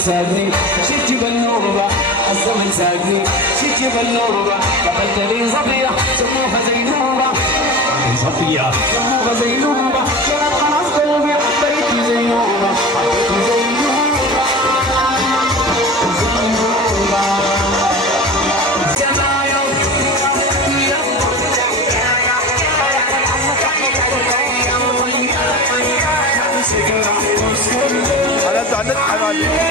ساقني شتي بالنوربة الزمن ساقني شتي بالنوربة قبلت لي صفية سموها زينوبة صفية سموها زينوبة كانت خلاص قلبي حبيت زينوبة حبيت زينوبة على النت حبايبي